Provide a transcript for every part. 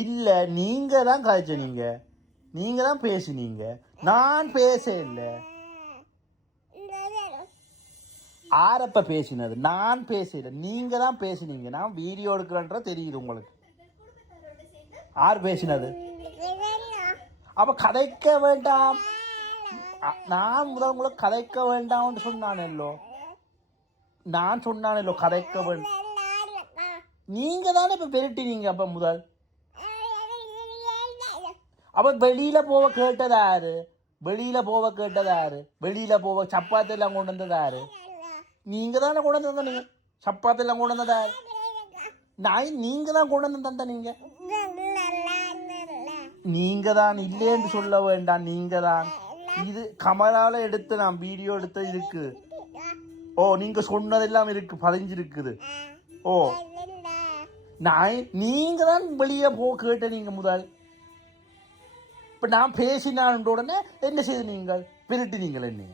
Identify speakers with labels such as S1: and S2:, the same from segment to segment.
S1: இல்லை நீங்கள் தான் கதைச்சனீங்க நீங்கள் தான் பேசினீங்க. நான் பேச இல்லை. ஆரப்ப பேசினது. நான் பேசல நீங்க தான் பேசினீங்க. நான் வீடியோ எடுக்கிறன்ற தெரியுது உங்களுக்கு. யார் பேசினது? அப்ப கதைக்க வேண்டாம். நான் முதல் உங்களை கதைக்க வேண்டாம்னு சொன்னானல்லோ. நான் சொன்னானல்லோ கதைக்க வேண்டாம் நீங்க தானே இப்ப பெருட்டினீங்க அப்ப முதல். அவன் வெளியில் போக கேட்டதாரு வெளியில் போக கேட்டதாரு வெளியில் போக சப்பாத்தி எல்லாம் கொண்டு வந்ததாரு நீங்கள் நீங்க தானே கொண்டு வந்து தந்தீங்க சப்பாத்தி எல்லாம் கொண்டு வந்தது நாய் நீங்கள் நீங்க தான் கொண்டு வந்து தந்த நீங்க நீங்கள் தான் இல்லைன்னு சொல்ல வேண்டாம் நீங்க தான் இது கமரால எடுத்து நான் வீடியோ எடுத்து இருக்கு ஓ நீங்கள் சொன்னதெல்லாம் இருக்கு பதிஞ்சிருக்குது ஓ நாய் நீங்க தான் வெளியே போ கேட்ட நீங்க முதல் இப்ப நான் பேசினான் உடனே என்ன? செய்து நீங்கள்? பிரட்டினீங்கள் என்னைய.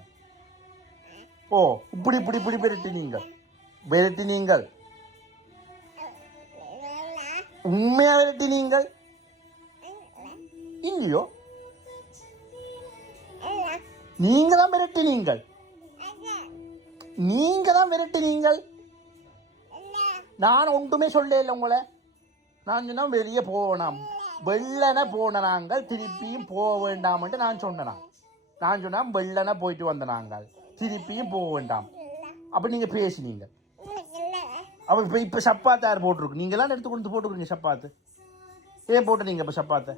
S1: ஓ இப்படி இப்படி இப்படி பெருட்டினீங்கள் பெருட்டினீங்கள் உண்மையா விரட்டினீங்கள் இல்லையோ? நீங்க தான் விரட்டினீங்கள் நீங்க தான் விரட்டினீங்கள் நான் ஒன்றுமே சொல்ல இல்லை உங்களை. நான் சொன்னா வெளியே போகணும். வெள்ளன போன நாங்கள் திருப்பியும் போக வேண்டாம்ன்ட்டு நான் சொன்னேனா நான் சொன்னேன் வெள்ளன போயிட்டு வந்த நாங்கள் திருப்பியும் போக வேண்டாம். அப்ப நீங்க பேசினீங்க. அப்ப இப்ப இப்ப சப்பாத்தார் போட்டிருக்கு. நீங்களாம் எடுத்து கொண்டு போட்டுருக்கீங்க சப்பாத்து. ஏன் நீங்கள் இப்ப சப்பாத்தை?